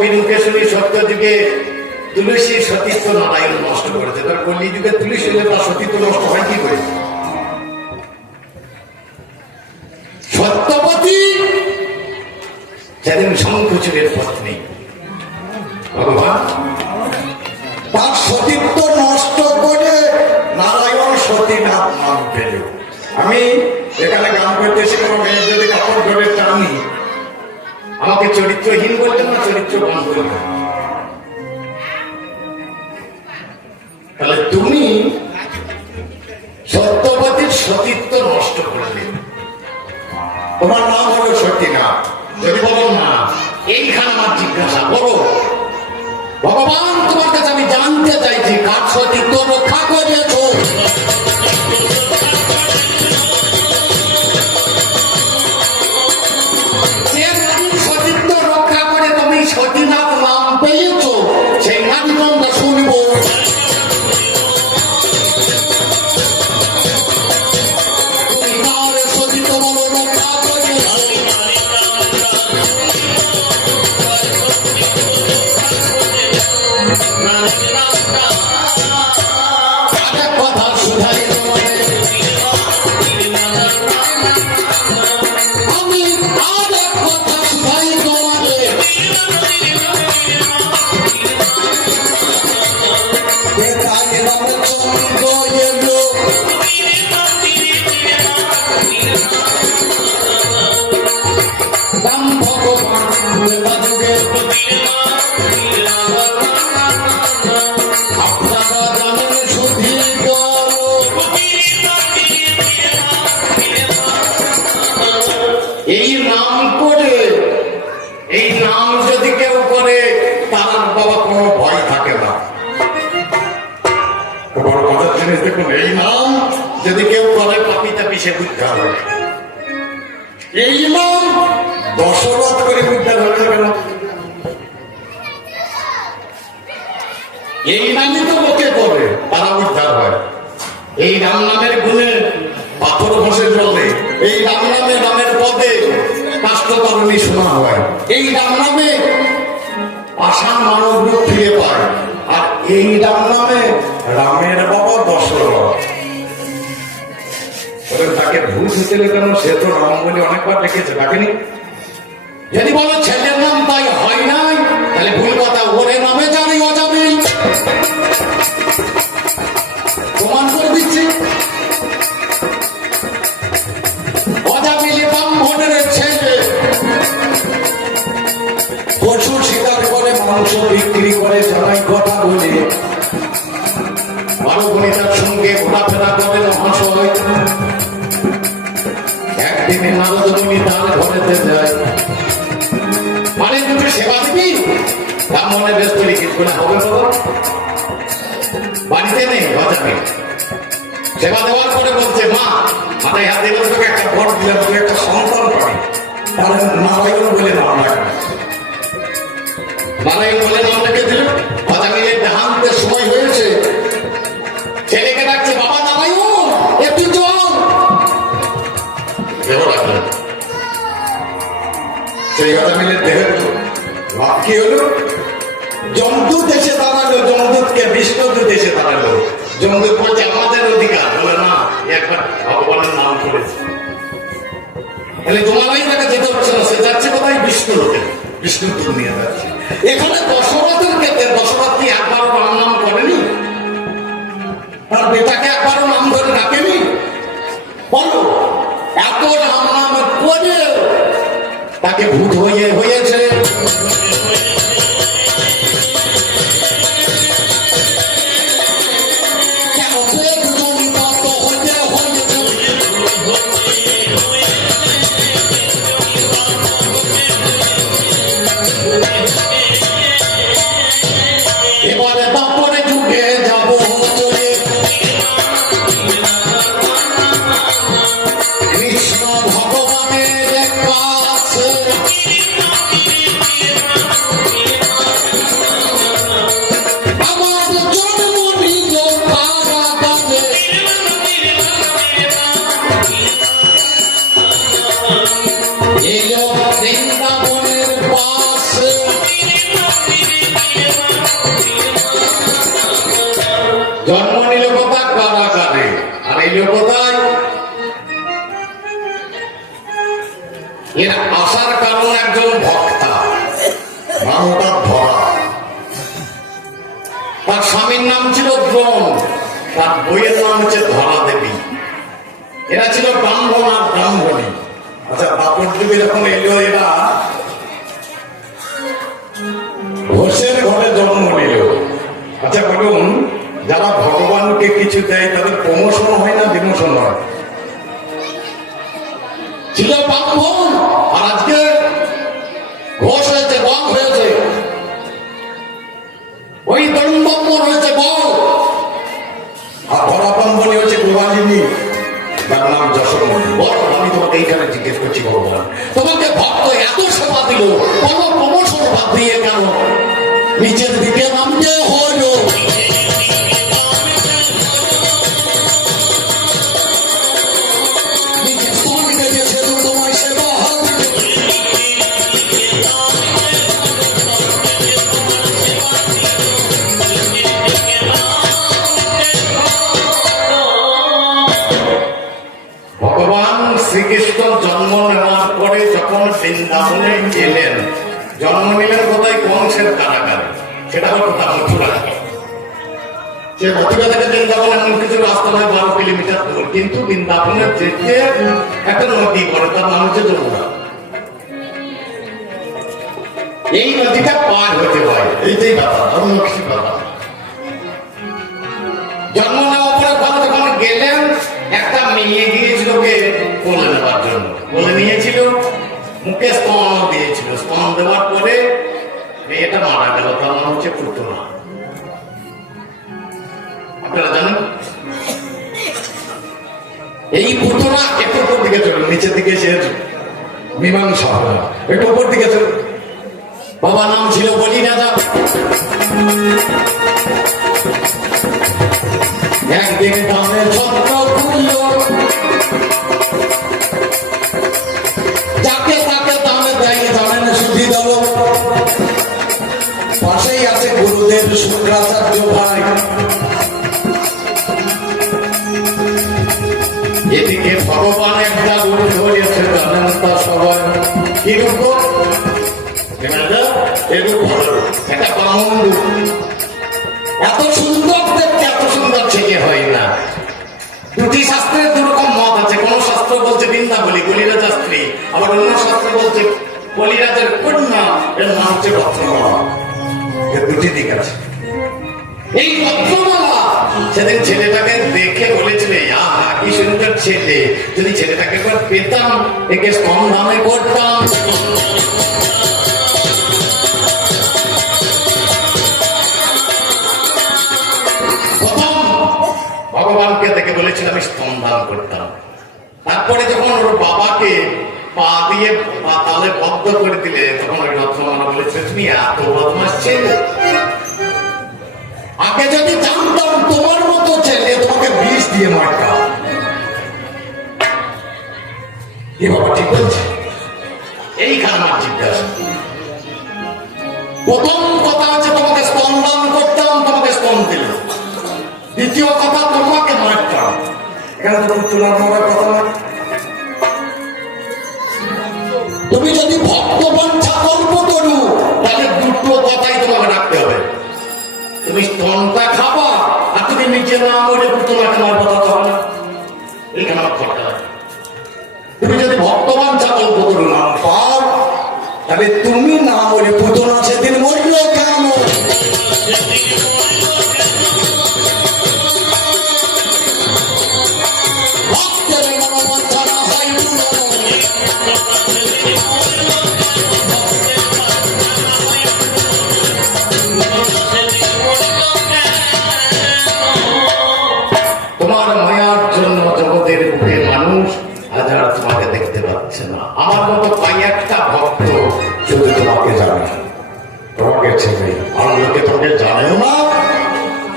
শুনি সত্য যুগে তুলসী সতীত্ব নারায়ণ নষ্ট করেছে। তার কলি যুগে তুলসী হলে তার সতীত্ব নষ্ট হয় কি করে? সত্যপতি যেদিন শঙ্কুচুরের পত্নী ভগবান, তার সতীত্ব নষ্ট করে নারায়ণ সতীনাথ নাম পেল। আমি এখানে গান করতে এসে কোনো মেয়ে যদি আমাকে চরিত্রহীন বললেন না চরিত্রবান বললেন তাহলে তুমি সত্যবতীর সতীত্ব নষ্ট করলে। তোমার নাম হলো সত্যিনাথ। যদি বলো না, এইখানে আমার জিজ্ঞাসা করো। ভগবান, তোমার কাছে আমি জানতে চাইছি কার সতীত্ব রক্ষা করিয়েছো এই নাম দশরথ করে উদ্ধার হয়ে না এই নামই তো লোকে করে, তারা উদ্ধার হয়। এই রাম নামের গুণে পাথর ঘষে চলে এই রাম নামে রামের পদে কাষ্টতরণী শোনা হয়। এই রাম নামে আশা মানব ফিরে পায়। আর এই রাম নামে রামের বাবা দশরথ। তাকে ভুল হয়েছিল কেন? সে তো রাম বলে অনেকবার লিখেছে ডাকেনি। যদি বলো ছেলের নাম তাই হয় নাই, তাহলে ভুল কথা ওরে নামে জানি অজাবি প্রমাণ করে দিচ্ছি। অজাবিলি ব্রাহ্মণের ছেলে, পশু শিকার করে মাংস বিক্রি একদিনে নারদমুনি তার ঘরেতে যায় মানে তুমি সেবা দিবি? ব্রাহ্মণের বেশ করে কিছু না হবে বাবা? বাড়িতে দেওয়ার পরে বলছে, মা, মাথায় হাত দিলে তোকে একটা বড় দিলাম, তোকে একটা সন্তান পাবি। তাহলে মা বলে নাম রাখবে দেহ রাখলেন সেই বাজামিলের দেহের লাভ কি হলো? জমদূত এসে দাঁড়াল, জমদূতকে বিষ্ণুদূত এসে দাঁড়াল। জঙ্গল বলছে, আমাদের অধিকার। বলে, না, একবার ভগবানের নাম করেছে তাহলে তোমারাই তাকে যেতে হচ্ছে না, সে যাচ্ছে কোথায়? বিষ্ণু লোকে বিষ্ণু দূর নিয়ে যাচ্ছে। এখানে দশরথের ক্ষেত্রে দশরথ কি একবারও রাম নাম করেনি? তার বেটাকে একবারও নাম ধরে ডাকেনি? বলো। এত রাম নাম করে তাকে ভূত হয়ে হয়েছে কোথায় এর আসার কারণ একজন ভক্তা তার স্বামীর নাম ছিল তার বইয়ের নাম হচ্ছে ধরা দেবী এরা ছিল ব্রাহ্মণ আর ব্রাহ্মণী। আচ্ছা বাপর যুগে যখন এলো এরা, ঘোষের ঘরে জন্ম নিল। আচ্ছা বলুন যারা ভগবানকে কিছু দেয় তাদের প্রমোশন হয় না ডিমোশন হয়। ছিল ব্রাহ্মণ আর আজকে ঘোষ হয়েছে বাম হয়েছে। ওই তরুণ ব্রাহ্মণ হয়েছে বল আর ধরা ব্রাহ্মণী হচ্ছে গোপালিনী তার নাম যশোমণি। বল আমি তোমাকে এইখানে জিজ্ঞেস করছি ভগবান। তোমাকে ভক্ত এত সেবা দিল কোনো প্রমোশন বাদ দিয়ে কেন? নিচের দিকে নামতে হলো। সে মথুরা বৃন্দাবন এমন কিছু রাস্তা নয়, বারো কিলোমিটার দূর। কিন্তু বৃন্দাবনের যেতে একটা নদী পড়ে তার নাম হচ্ছে যমুনা এই নদীটা পার হতে হয়। এইটাই ব্যাপার অন্য কিছু ব্যাপার। জন্ম নেওয়ার পরে ওখানে যখন গেলেন, একটা মেয়ে গিয়েছিল ওকে কোলে নেওয়ার জন্য। কোলে নিয়েছিল, মুখে স্তন দিয়েছিল। স্তন দেওয়ার পরে মেয়েটা মারা গেল, তার নাম হচ্ছে পুতুনা আপনারা জানেন? এই পুতুনা একটু উপর দিকে চলুন নিচের দিকে সে মীমাংসা হবে একটু উপর দিকে চলুন বাবা নাম ছিল বলি রাজা একদিন দামে ছত্র খুলল যাকে তাকে দামে দেয় জানেন সুধি দল। পাশেই আছে গুরুদেব শুক্রাচার্য ভাই। এদিকে ভগবান একটা রূপ ধরেছে জানেন সবাই কি রূপ এরূপ একটা এত সুন্দর দেখতে এত সুন্দর ছেলে হয় না। দুটি দুরকম মত আছে। কোন শাস্ত্র বলছে বৃন্দাবলী, কলিরাজ স্ত্রী আবার অন্য শাস্ত্র বলছে কলিরাজের কন্যা। এর নাম হচ্ছে রত্নমালা এর দুটি দিক আছে। এই রত্নমালা সেদিন ছেলেটাকে দেখে বলেছিলে, আহা, কি সুন্দর ছেলে। যদি ছেলেটাকে একবার পেতাম, একে কম দামে করতাম। ভগবানকে দেখে বলেছিল, আমি স্তম্ভান করতাম। তারপরে যখন ওর বাবাকে পা দিয়ে পাতালে বদ্ধ করে দিলে, তখন ওই রত্নমালা বলেছে তুমি এত বদমাস ছেলে। আগে যদি জানতাম তোমার মতো ছেলে তোমাকে বিষ দিয়ে মারতাম। এ বাবা ঠিক বলছে। এইখানে আমার জিজ্ঞাসা। প্রথম কথা হচ্ছে তোমাকে স্তম্ভন করতাম, তোমাকে স্তন দিলাম। দ্বিতীয় কথা তোমাকে মারতাম। এখানে তো তুলার মারার কথা না। তুমি যদি ভক্তবান কল্প করু তাহলে দুটো কথাই তুমি স্তনটা খাবা? আর তুমি নিজের না মরে তোমাকে তোমার কথা খাবে না। এটা আমার কথা তুমি যদি বর্তমান কল্প পুত্র না পাও তাহলে তুমি না মরে পুতুল সেদিন মরল। কেন পাচ্ছে না। আমার মতো পাই একটা ভক্ত শুধু তোমাকে জানে। তোমাকে চেনে। আর লোকে তোমাকে জানেও না,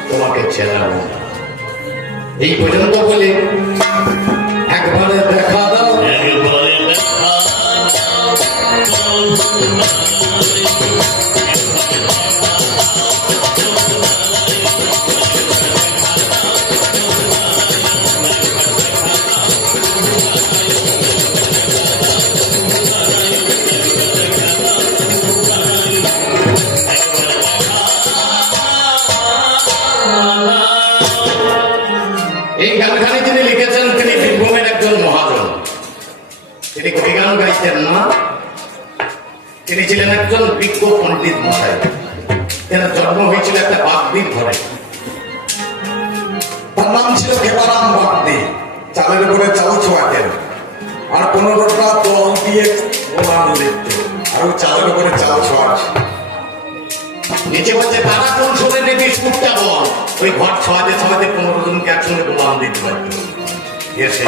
তোমাকে চেনেও না। এই পর্যন্ত বলে তিনি কবি গান গাইতেন না। তিনি ছিলেন একজন বিজ্ঞ পণ্ডিত মশাই। তেনার জন্ম হয়েছিল একটা বাগদির ঘরে। তার নাম ছিল খেপারাম বাগদি। চালের উপরে চাল ছোয়াতেন। আর পনেরোটা তল দিয়ে ওনার লিখত। আর ওই চালের উপরে চাল ছোয়াছে নিচে বলছে, তারা কোন শোনে রে বিস্কুটটা বল। ওই ঘর ছয়াতে ছয়াতে পনেরো জনকে একসঙ্গে গোলাম দিতে পারত। এ সেই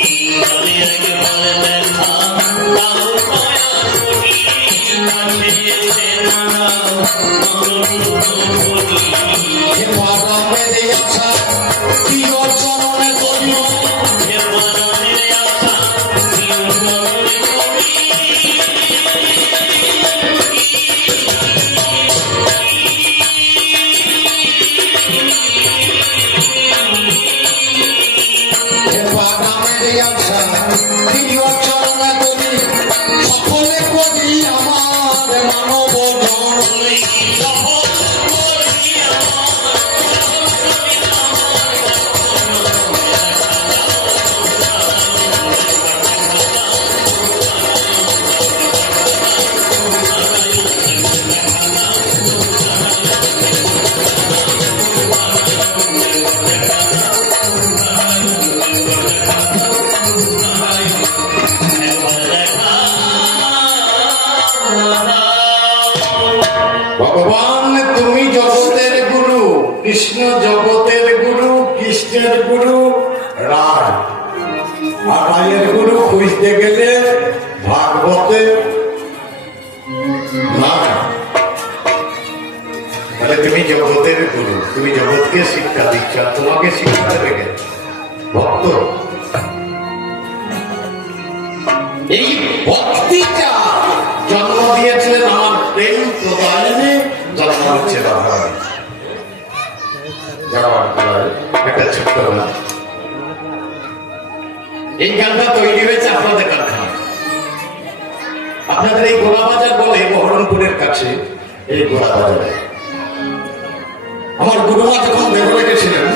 মানব জননী। ভাগবতে তাহলে তুমি জগতের গুরু, তুমি জগৎকে শিক্ষা দিচ্ছ তোমাকে শিক্ষা দেবে? ভক্ত। এই ভক্তিটা জন্ম দিয়েছিলেন আমার প্রেম প্রদায়নে জন্ম হচ্ছে একটা ছোট্ট এই গানটা তৈরি হয়েছে আপনাদের কারখানায়। আপনাদের এই গোলাবাজার বলে বহরমপুরের কাছে এই গোলাবাজারে। আমার গুরুমা যখন দেবরে গেছিলেন,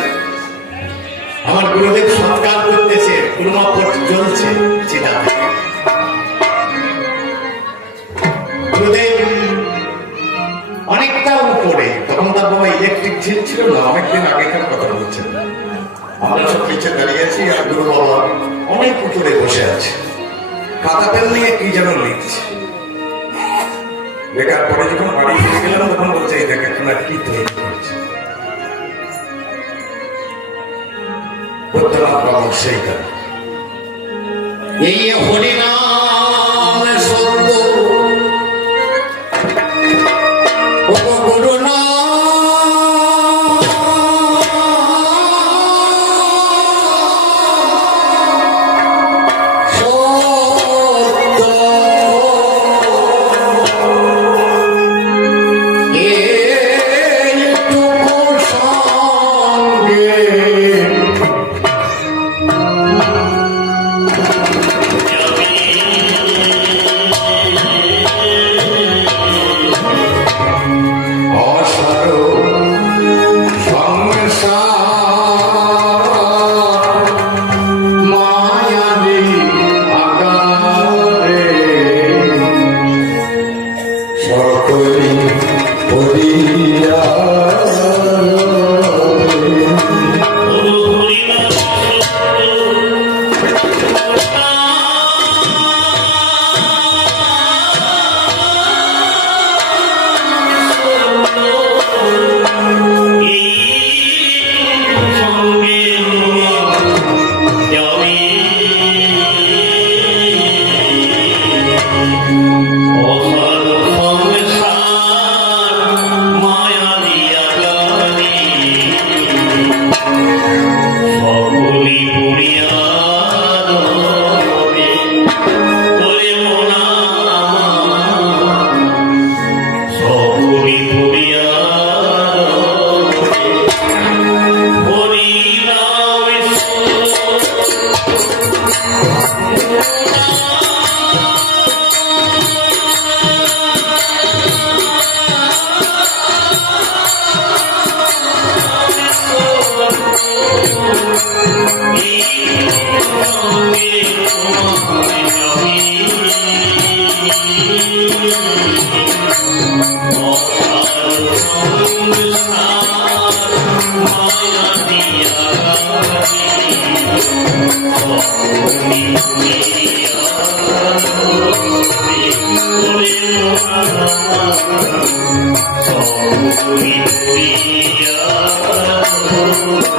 আমার গুরুদেব সৎকার করতেছে, গুরুমা পট জ্বলছে চিতাতে গুরুদেব অনেকটা উপরে, তখন তার বাবা ইলেকট্রিক ঝিল ছিল না, অনেকদিন আগেকার কথা বলছেন। আমরা সব নিচে দাঁড়িয়েছি আর গুরু বাবা অনেক উপরে বসে আছে। খাতা পেন নিয়ে কি যেন লিখছে। লেখার পরে যখন বাড়ি ফিরে গেলাম, তখন বলছে, এই দেখ তোমরা কি তৈরি করছে? বুদ্ধনাথ বাবু সেইটা। এই হরিনাম Música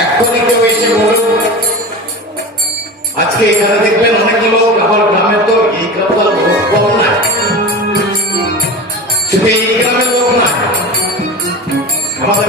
এখনই আজকে এখানে দেখবেন অনেক লোক আমার গ্রামে তো এই গ্রামটা লোক কম না। শুধু এই গ্রামের লোক না আমাদের